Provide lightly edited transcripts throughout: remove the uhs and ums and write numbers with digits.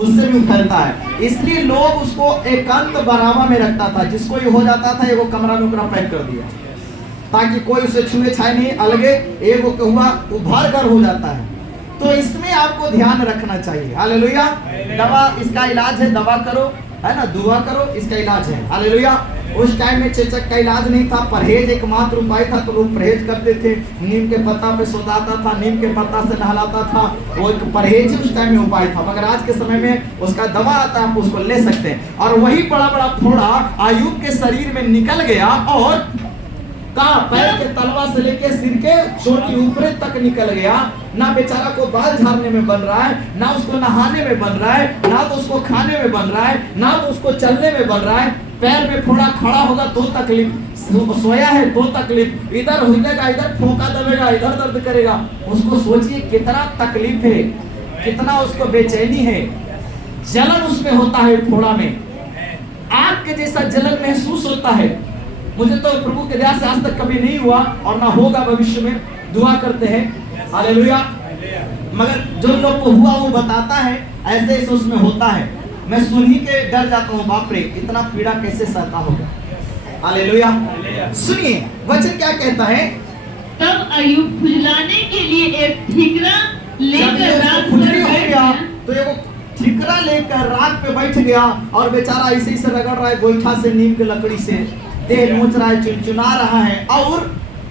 उससे भी उखड़ता है। इसलिए लोग उसको एकांत बराबर में रखता था। जिसको ये हो जाता था एगो कमरा में उकरा पैक कर दिया ताकि कोई उसे छुए छाए नहीं, अलगे एगो हुआ उभर कर हो जाता है। तो इसमें आपको ध्यान रखना चाहिए। हालेलुया। दवा इसका इलाज है, दवा करो, है ना, दुआ करो, इसका इलाज है। हालेलुया। उस टाइम में चेचक का इलाज नहीं था, परहेज एकमात्र उपाय था। तो लोग परहेज करते थे, नीम के पत्ता पे सोताता था, नीम के पत्ता से नहलाता था। वो एक परहेज ही उस टाइम में उपाय था। मगर आज के समय में उसका दवा आता है, आप उसको ले सकते हैं। और वही बड़ा बड़ा फोड़ा अय्यूब के शरीर में निकल गया और का पैर के तलवा से लेके सिर के चोटी ऊपर तक निकल गया। ना बेचारा को बाल झाड़ने में बन रहा है, ना उसको नहाने में बन रहा है, ना तो उसको खाने में बन रहा है, ना तो उसको चलने में बन रहा है। पैर में फोड़ा खड़ा होगा तो तकलीफ, सोया है तो तकलीफ, इधर हिलेगा, इधर ठोका दबेगा, इधर दर्द करेगा। उसको सोचिए कितना तकलीफ है, कितना उसको बेचैनी है, जलन उसमें होता है, फोड़ा में आग के जैसा जलन महसूस होता है। मुझे तो प्रभु के दया से आज तक कभी नहीं हुआ और ना होगा भविष्य में, दुआ करते हैं। हालेलुया। मगर जो लोग को हुआ वो बताता है ऐसे ही उसमें होता है। मैं सुन ही के डर जाता हूँ, बाप रे इतना पीड़ा कैसे सहता होगा। हालेलुया। सुनिए वचन क्या कहता है। तब अय्यूब खुजलाने के लिए एक ठिकरा लेकर रात खुजली हो गया तो ये वो ठिकरा लेकर रात पे बैठ गया और बेचारा ऐसे ही से रगड़ रहा है गोईठा से, नीम की लकड़ी से, तेल नोच रहा है, चुनचुना रहा है। और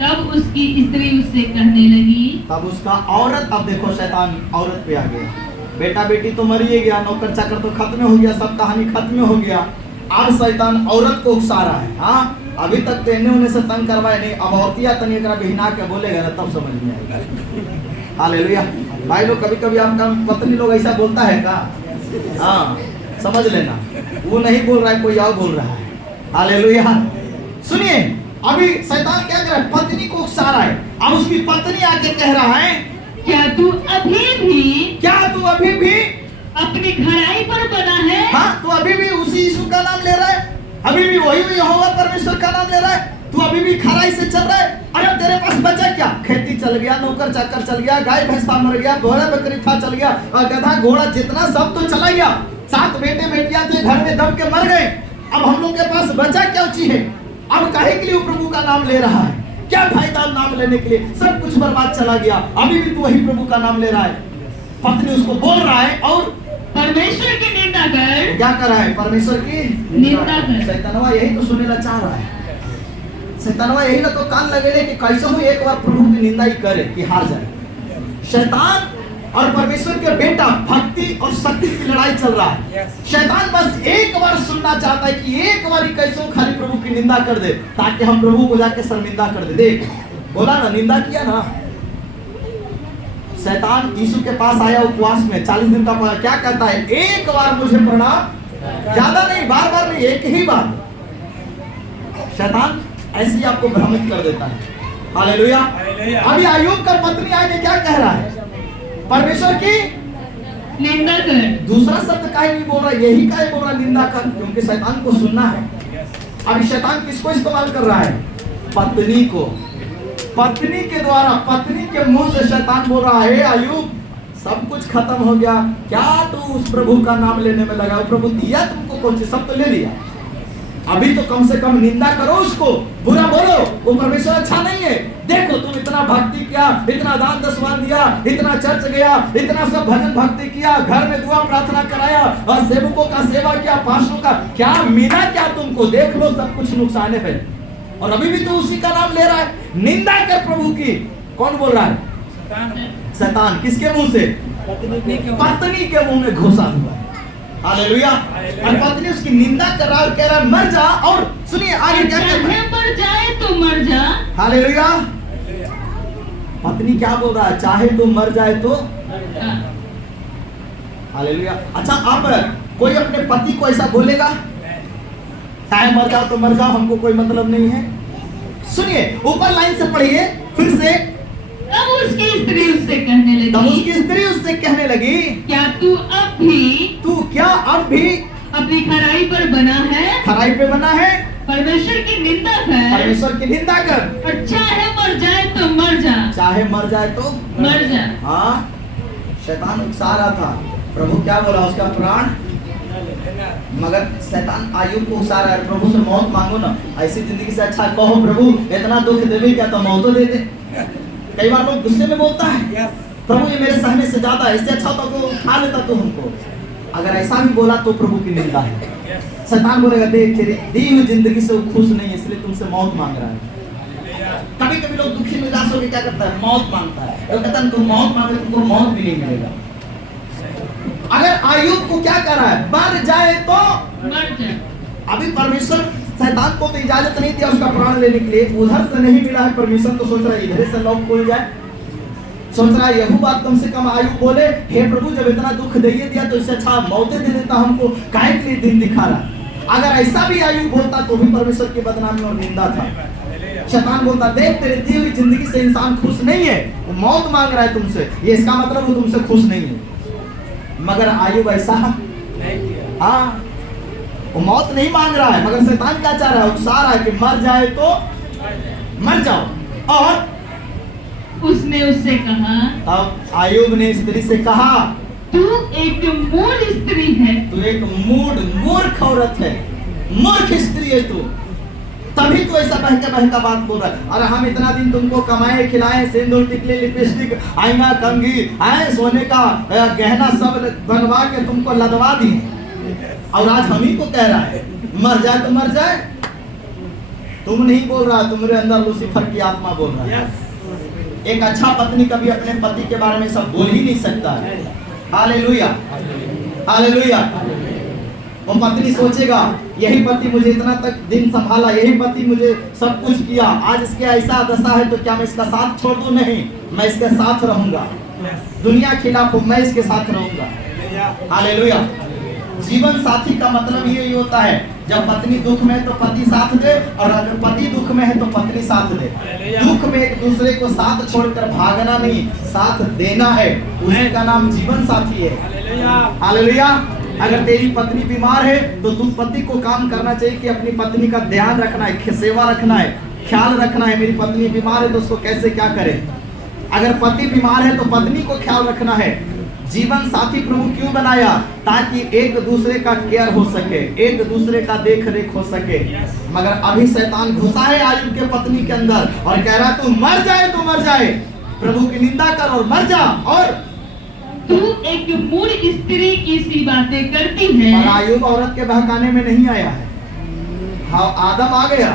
तब उसकी स्त्री उससे कहने लगी, तब उसका औरत, अब देखो शैतान औरत पे आ गया। बेटा बेटी तो मर ही गया, नौकर चाकर तो खत्म हो गया, सब कहानी खत्म हो गया। अब शैतान औरत को उकसा रहा है। हाँ, अभी तक तो इन्हें उन्हें से तंग करवाए नहीं, अब औरतिया तनी एकरा बिहना के बोलेगा ना तब समझ में आएगा। हालेलुया। भाई लोग कभी कभी आपका पत्नी लोग ऐसा बोलता है का? हाँ, समझ लेना वो नहीं बोल रहा है, कोई और बोल रहा है। हालेलुया। सुनिए अभी शैतान क्या कर रहा है, पत्नी को उकसा रहा है। अब उसकी पत्नी आके कह रहा है, क्या तू अभी भी अपनी खड़ाई पर बना है? हाँ, तू अभी भी उसी यीशु का नाम ले रहा है, अभी भी वही यहोवा परमेश्वर का नाम ले रहा है, तू अभी भी खड़ाई से चल रहा है। अरे तेरे पास बचा क्या? खेती चल गया, नौकर चाकर चल गया, गाय भैंसा मर गया, घोड़ा बकरी था चल गया, और गधा घोड़ा जितना सब तो चला गया। 7 बेटे बेटियां थे घर में दब के मर गए। अब हम लोग के पास बचा क्या चीज है? अब काहे के लिए प्रभु का नाम ले रहा है? क्या फायदा नाम लेने के लिए? सब कुछ बर्बाद चला गया, अभी भी तू वही प्रभु का नाम ले रहा है। पत्नी उसको बोल रहा है और परमेश्वर की निंदा कर। क्या कर रहा है? परमेश्वर की निंदा कर। शैतानवा यही तो सुनने ला चाह रहा है। शैतानवा यही ना तो कान लगे कि कैसे हो एक बार प्रभु की निंदा ही करे कि हार जाए। शैतान और परमेश्वर के बेटा भक्ति और शक्ति की लड़ाई चल रहा है। शैतान बस एक बार सुनना चाहता है कि एक बार ही कैसे खाली प्रभु की निंदा कर दे ताकि हम प्रभु को जाके शर्मिंदा कर दे। देख बोला ना, निंदा किया ना। शैतान यीशु के पास आया उपवास में 40 दिन का पड़ा, क्या कहता है? एक बार मुझे प्रणाम, ज्यादा नहीं, बार बार नहीं, एक ही बार। शैतान ऐसे ही आपको भ्रमित कर देता है। हालेलुया। अभी अय्यूब का पत्नी आके क्या कह रहा है? परमेश्वर की निंदा कर। दूसरा शब्द काहे नहीं बोल रहा? यही काहे बोल रहा निंदा कर? क्योंकि शैतान को सुनना है। अभी शैतान किसको इस्तेमाल कर रहा है? पत्नी को। पत्नी के द्वारा, पत्नी के मुंह से शैतान बोल रहा है, अय्यूब सब कुछ खत्म हो गया, क्या तू उस प्रभु का नाम लेने में लगा? प्रभु दिया तुमको कौन सी? सब तो ले लिया, अभी तो कम से कम निंदा करो, उसको बुरा बोलो, वो परमेश्वर अच्छा नहीं है। देखो तुम इतना भक्ति किया, इतना दान दशवान दिया, इतना चर्च गया, इतना सब भजन भक्ति किया, घर में दुआ प्रार्थना कराया और सेवकों का सेवा किया, पास्टरों का, क्या मिला? क्या तुमको? देख लो सब कुछ नुकसान है और अभी भी तो उसी का नाम ले रहा है। निंदा कर प्रभु की। कौन बोल रहा है? शैतान। किसके मुंह से? पत्नी के मुंह में घुसा हुआ है। हालेलुया। और पत्नी उसकी निंदा कर रहा और कह रहा मर जा। और सुनिए आगे क्या कहता है? मर जाए तो मर जा। हालेलुया। पत्नी क्या बोल रहा है? चाहे तो मर जाए तो। हालेलुया। अच्छा, अब कोई अपने पति को ऐसा बोलेगा? चाहे मर जाओ तो मर जाओ, हमको कोई मतलब नहीं है। सुनिए ऊपर लाइन से पढ़िए फिर से। तब उसकी स्त्री उससे कहने लगी, क्या तू अब भी अपनी खड़ाई पर बना है? खड़ाई पे बना है? परमेश्वर की निंदा कर। और चाहे मर जाए तो मर जा। चाहे मर जाए तो मर जा। हाँ, शैतान उकसा रहा था प्रभु क्या बोला, उसका प्राण। मगर शैतान आयुब को उकसा रहा है, प्रभु से मौत मांगो ना, ऐसी जिंदगी से अच्छा कहो प्रभु इतना दुख देवे क्या तो मौत दे दे। कई बार लोग गुस्से में बोलता है, प्रभु ये मेरे सहने से ज्यादा है, इससे अच्छा तो उठा लेता तू हमको। अगर ऐसा भी बोला तो प्रभु की निंदा है। शैतान बोलेगा देख तेरी दी हुई जिंदगी से वो खुश नहीं है, इसलिए तुमसे मौत मांग रहा है। कभी कभी लोग दुखी निराश होकर क्या करता है, मौत मांगता है। वो कहता है तुम मौत मांगे तुमको मौत भी नहीं मिलेगा। अगर आयुब को क्या कर रहा है, मर जाए तो मर जाए। अभी परमेश्वर शैतान को तो इजाजत नहीं दिया उसका प्राण लेने के लिए, उधर से नहीं मिला है परमिशन, तो सोच रहा है इधर से लोग खोल जाए। सोच रहा है यही बात कम से कम आयुब बोले, हे प्रभु जब इतना दुख दे दिया तो इससे अच्छा मौतें दे देता हमको, काहे के लिए दिन दिखा रहा। अगर ऐसा भी आयुब बोलता तो भी परमेश्वर की बदनामी और निंदा था। शैतान बोलता देख तेरी दी हुई जिंदगी से इंसान खुश नहीं है, वो मौत मांग रहा है तुमसे, ये इसका मतलब वो तुमसे खुश नहीं है। मगर आयुब ऐसा हाँ वो मौत नहीं मांग रहा है, मगर शैतान क्या चाह रहा है, उकसा रहा है कि मर जाए तो मर जाओ। और उसने उससे कहा, तब आयुब ने स्त्री से कहा तू एक मूढ़ स्त्री है। तू एक मूर्ख औरत है, मूर्ख स्त्री है तू, तभी तो ऐसा बहका बात बोल रहा है। और हम इतना दिन तुमको कमाए खिलाए, सिंदूर टिकली लिपस्टिक आईना कंघी सोने का गहना सब बनवा के तुमको लदवा दिए, और आज हम ही को कह रहा है मर जाए तो मर जाए। तुम नहीं बोल रहा, तुम्हारे अंदर लूसीफर की आत्मा बोल रहा है। एक अच्छा पत्नी कभी अपने पति के बारे में सब बोल ही नहीं सकता है। Hallelujah hallelujah. वो पत्नी सोचेगा यही पति मुझे इतना तक दिन संभाला, यही पति मुझे सब कुछ किया, आज इसके ऐसा दशा है तो क्या मैं इसका साथ छोड़ दूं? नहीं, मैं इसके साथ रहूंगा, दुनिया खिलाफ मैं इसके साथ रहूंगा। हालेलुया। जीवन साथी का मतलब यही होता है, जब पत्नी दुख में है तो पति साथ दे, और अगर पति दुख में है तो पत्नी साथ दे। दुख में एक दूसरे को साथ छोड़कर भागना नहीं, साथ देना है, उसी का नाम जीवन साथी है। हालेलुया। अगर तेरी पत्नी बीमार है तो तुम पति को काम करना चाहिए कि अपनी पत्नी का ध्यान रखना है, सेवा रखना है, ख्याल रखना है। मेरी पत्नी बीमार है तो उसको कैसे क्या करे। अगर पति बीमार है तो पत्नी को ख्याल रखना है। जीवन साथी प्रभु क्यों बनाया? ताकि एक दूसरे का केयर हो सके, एक दूसरे का देख रेख हो सके। मगर अभी शैतान घुसा है आयुब के पत्नी के अंदर और कह रहा तू मर जाए तो मर जाए, प्रभु की निंदा कर और मर जा। और तू एक मूढ़ स्त्री की सी बातें करती है। और आयुब औरत के बहकाने में नहीं आया है। हाँ, आदम आ गया।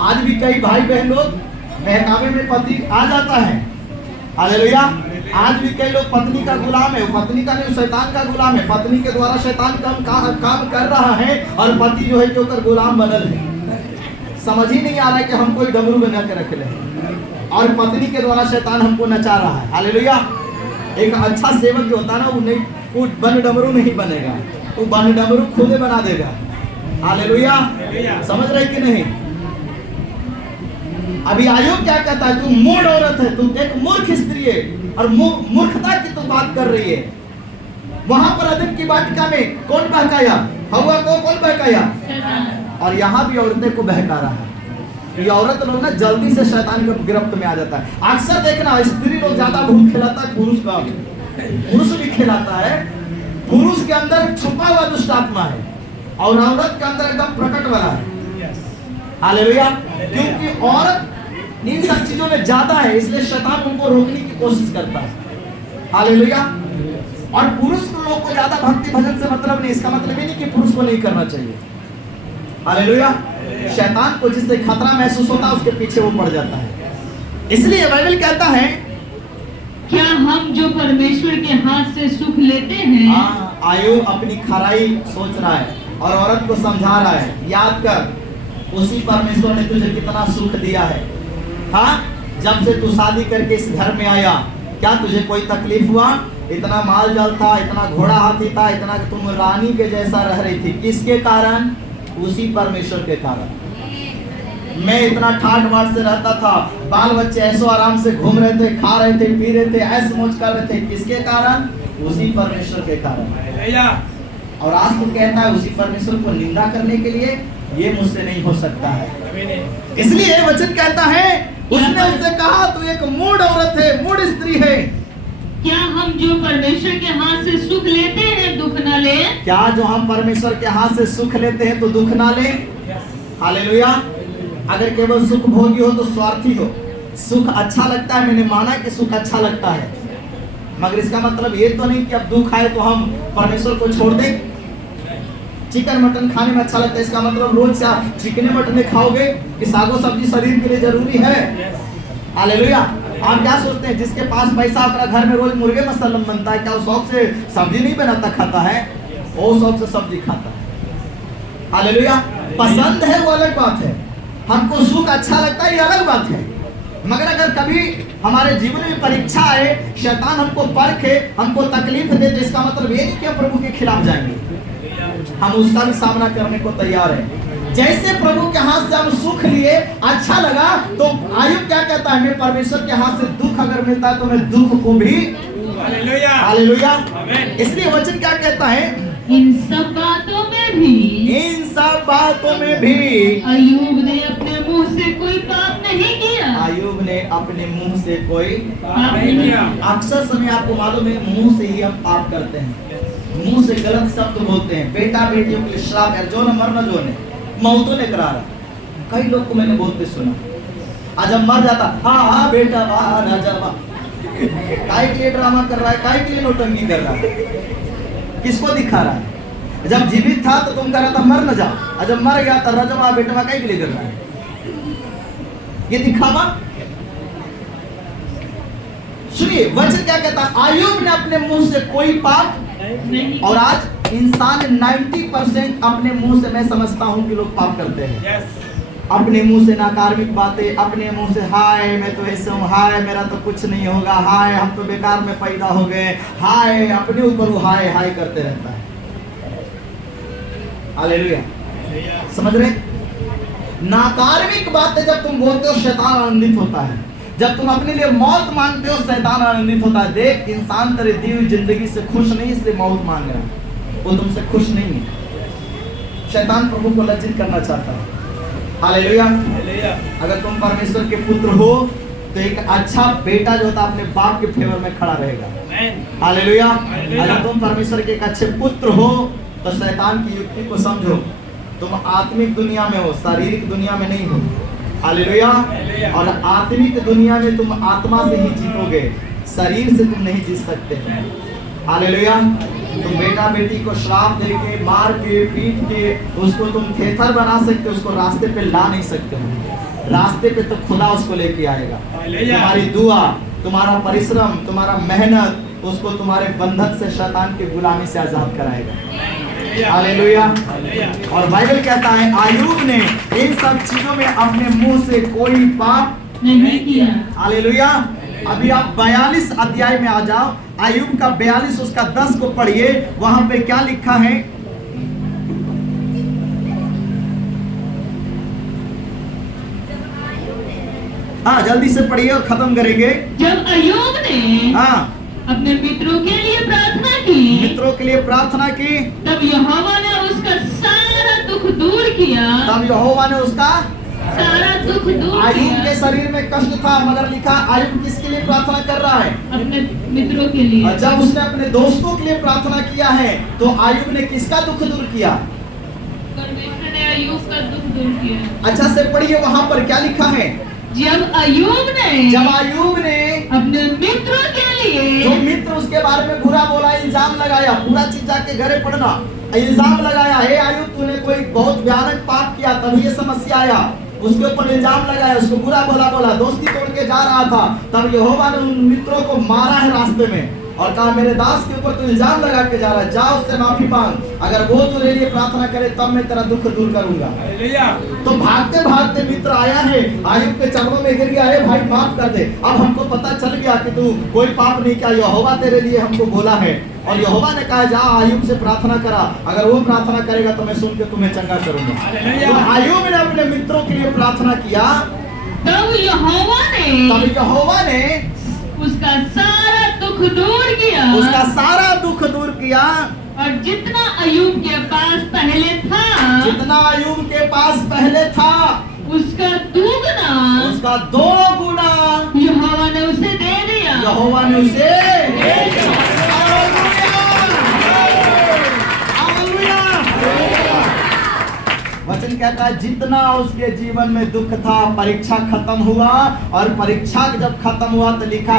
आज भी कई भाई बहन लोग बहकावे में पति आ जाता है। हालेलुया। आज भी कई लोग पत्नी का गुलाम है, पत्नी का नहीं शैतान का गुलाम है। पत्नी के द्वारा शैतान काम कर रहा है और पति जो है जो कर गुलाम बनल है। समझ ही नहीं आ रहा है कि हम कोई डमरू बना के रख ले, और पत्नी के द्वारा शैतान हमको नचा रहा है। हालेलुया। एक अच्छा सेवक जो होता है ना, वो बन डमरू नहीं बनेगा, वो बन डमरू खुद बना देगा। हालेलुया। समझ रहे कि नहीं? अभी आयुब क्या कहता है, तू मूढ़ औरत है, तू एक मूर्ख स्त्री है, और मूर्खता की तो बात कर रही है। वहां पर अदन की वाटिका में कौन बहकाया? हवा को कौन बहकाया? और यहाँ भी औरतें को बहका रहा है। ये औरत लोग ना जल्दी से शैतान के गिरफ्त में आ जाता है। अक्सर देखना स्त्री लोग ज्यादा भूत खिलाता है, पुरुष भी खिलाता है। पुरुष के अंदर छुपा हुआ दुष्ट आत्मा है और औरत के अंदर एकदम प्रकट वाला है। हालेलुया। क्योंकि औरत इन सब चीजों में ज्यादा है, इसलिए शैतान उनको रोकने की कोशिश करता है। हालेलुया। और पुरुष को लोग को ज्यादा भक्ति भजन से मतलब नहीं, इसका मतलब ये नहीं कि पुरुष को नहीं करना चाहिए। हालेलुया। शैतान को जिससे खतरा महसूस होता है उसके पीछे वो पड़ जाता है। इसलिए बाइबल कहता है, क्या हम जो परमेश्वर के हाथ से सुख लेते हैं। आयुब अपनी खराई सोच रहा है और औरत को समझा रहा है, याद कर उसी परमेश्वर ने तुझे कितना सुख दिया है। हाँ, जब से तू शादी करके इस घर में आया, क्या तुझे कोई तकलीफ हुआ? इतना माल जाल था, इतना घोड़ा हाथी था, इतना तुम रानी के जैसा रह रही थी। किसके कारण? उसी परमेश्वर के कारण। मैं इतना ठाट बाट से रहता था, बाल बच्चे ऐसो आराम से घूम रहे थे, खा रहे थे, पी रहे थे, ऐस मौज कर रहे थे। किसके कारण? उसी परमेश्वर के कारण। और आज तू कहता है उसी परमेश्वर को निंदा करने के लिए, ये मुझसे नहीं हो सकता है। इसलिए वचन कहता है, उसने उससे कहा तू एक मूढ़ औरत है, मूढ़ स्त्री है। क्या हम जो परमेश्वर के हाथ से सुख लेते हैं दुख न ले? क्या जो हम परमेश्वर के हाथ से सुख लेते हैं तो दुख ना ले? हालेलुया। अगर केवल सुख भोगी हो तो स्वार्थी हो। सुख अच्छा लगता है, मैंने माना कि सुख अच्छा लगता है, मगर इसका मतलब ये तो नहीं कि अब दुख आए तो हम परमेश्वर को छोड़ दें। चिकन मटन खाने में अच्छा लगता है, इसका मतलब रोज से आप चिकने मटने खाओगे कि सागो सब्जी शरीर के लिए जरूरी है? हालेलुया। आप क्या सोचते हैं जिसके पास पैसा अपना घर में रोज मुर्गे मसल्लम बनता है, क्या वो शौक से सब्जी नहीं बनाता खाता है? वो शौक से सब्जी खाता है। हालेलुया। पसंद है वो अलग बात है, हमको सुख अच्छा लगता है ये अलग बात है, मगर अगर कभी हमारे जीवन में परीक्षा आए, शैतान हमको परखे, हमको तकलीफ दे, तो इसका मतलब ये नहीं कि हम प्रभु के खिलाफ जाएंगे, हम उसका भी सामना करने को तैयार है। जैसे प्रभु के हाथ से हम सुख लिए, अच्छा लगा, तो आयुब क्या कहता है, मैं परमेश्वर के हाथ से दुख अगर मिलता है तो मैं दुख को भी, हालेलुया। इसलिए वचन क्या कहता है, इन सब बातों में भी, इन सब बातों में भी अय्यूब ने अपने मुंह से कोई पाप नहीं किया। अय्यूब ने अपने मुंह से कोई पाप नहीं किया। अक्सर समय आपको मालूम है मुंह से ही हम पाप करते हैं, मुंह से गलत शब्द बोलते हैं, बेटा बेटियों के लिए श्राप है, जो न मरना जो ने मौतों ने करारा। कई लोग को मैंने बोलते सुना, आज हम मर जाता, हाँ हाँ बेटा वाह राजा वाह, काय के लिए ड्रामा कर रहा है, काय के लिए नौटंकी कर रहा है, किसको दिखा रहा है? जब जीवित था तो तुम कह रहा था मर न जा, और जब मर गया तो राजा वाह बेटा वाह काय के लिए कर रहा है? ये दिखावा। सुनिए वचन क्या कहता है, अय्यूब ने अपने मुंह से कोई पाप नहीं। और आज इंसान 90% अपने मुंह से, मैं समझता हूं कि लोग पाप करते हैं। अपने मुंह से नाकार्मिक बातें, अपने मुंह से हाय मैं तो ऐसे हूँ, हाय मेरा तो कुछ नहीं होगा, हाय हम तो बेकार में पैदा हो गए, हाय अपने ऊपर वो हाय हाय करते रहता है। हालेलुया। समझ रहे? नाकार्मिक बातें जब तुम बोलते हो शैतान आनंदित होता है, जब तुम अपने लिए मौत मांगते हो शैतान आनंदित होता है। देख इंसान तेरे दी हुई जिंदगी से खुश नहीं, इसलिए मौत मांग रहा है, वो तुमसे खुश नहीं है। शैतान प्रभु को लज्जित करना चाहता है। हालेलुया। अगर तुम परमेश्वर के पुत्र हो तो एक अच्छा बेटा जो होता है अपने बाप के फेवर में खड़ा रहेगा। हालेलुया। अगर तुम परमेश्वर के एक अच्छे पुत्र हो तो शैतान की युक्ति को समझो, तुम आत्मिक दुनिया में हो, शारीरिक दुनिया में नहीं हो। हालेलुया। और आत्मिक दुनिया में तुम आत्मा से ही जीतोगे, शरीर से तुम नहीं जीत सकते। हालेलुया। तुम बेटा बेटी को श्राप देके, मार के, पीट के उसको तुम थेथर बना सकते हो, उसको रास्ते पे ला नहीं सकते हो। रास्ते पे तो खुदा उसको लेके आएगा। तुम्हारी दुआ, तुम्हारा परिश्रम, तुम्हारा मेहनत उसको तुम्हारे बंधन से, शैतान की गुलामी से आजाद कराएगा। हालेलुया। और बाइबल कहता है अय्यूब ने इन सब चीजों में अपने मुंह से कोई पाप नहीं किया। हालेलुया। अभी आप 42 अध्याय में आ जाओ, अय्यूब का 42 उसका 10 को पढ़िए, वहां पे क्या लिखा है? हाँ जल्दी से पढ़िए और खत्म करेंगे। जब अय्यूब ने हाँ अपने मित्रों के लिए प्रार्थना की, मित्रों के लिए प्रार्थना की, तब यहोवा ने उसका सारा दुख दूर किया। तब यहोवा ने उसका सारा दुख दूर अय्यूब के किया। शरीर में कष्ट था, मगर लिखा अय्यूब किसके लिए प्रार्थना कर रहा है? अपने मित्रों के लिए। और जब उसने अपने दोस्तों के लिए प्रार्थना किया है तो अय्यूब ने किसका दुख दूर किया? परमेश्वर ने अय्यूब का दुख दूर किया। अच्छा से पढ़िए, वहां पर क्या लिखा है? जब अय्यूब ने अपने मित्रों के लिए, जो मित्र उसके बारे में बुरा बोला, इल्जाम लगाया, पूरा चीज जाके घरे पढ़ना, इल्जाम लगाया, हे अय्यूब तूने कोई बहुत भयानक पाप किया तब ये समस्या आया, उसके ऊपर इल्जाम लगाया, उसको बुरा बोला, दोस्ती तोड़ के जा रहा था, तब यहोवा ने उन मित्रों को मारा है रास्ते में और कहा मेरे दास के ऊपर तो इल्जाम लगा के जा रहा है, जा उससे माफी मांग, अगर वो तेरे लिए प्रार्थना करे तब मैं तेरा दुख दूर करूंगा। तो भागते भागते मित्र आया है, अय्यूब के चरणों में गिर गया, अरे भाई माफ कर दे, अब हमको पता चल गया कि तू कोई पाप नहीं किया, यहोवा तेरे लिए हमको बोला है और यहोवा ने कहा जा अय्यूब से प्रार्थना करा, अगर वो प्रार्थना करेगा तो मैं सुन के तुम्हें चंगा करूंगा। तो अय्यूब ने अपने मित्रों के लिए प्रार्थना किया, तब यहोवा ने उसका सारा दुख दूर किया, उसका सारा दुख दूर किया। और जितना अय्यूब के पास पहले था, उसका दुगना, उसका 2 गुना यहोवा ने उसे दे दिया। यहोवा ने उसे दे वचन कहता है जितना उसके जीवन में दुख था, परीक्षा खत्म हुआ, और परीक्षा जब खत्म हुआ तो लिखा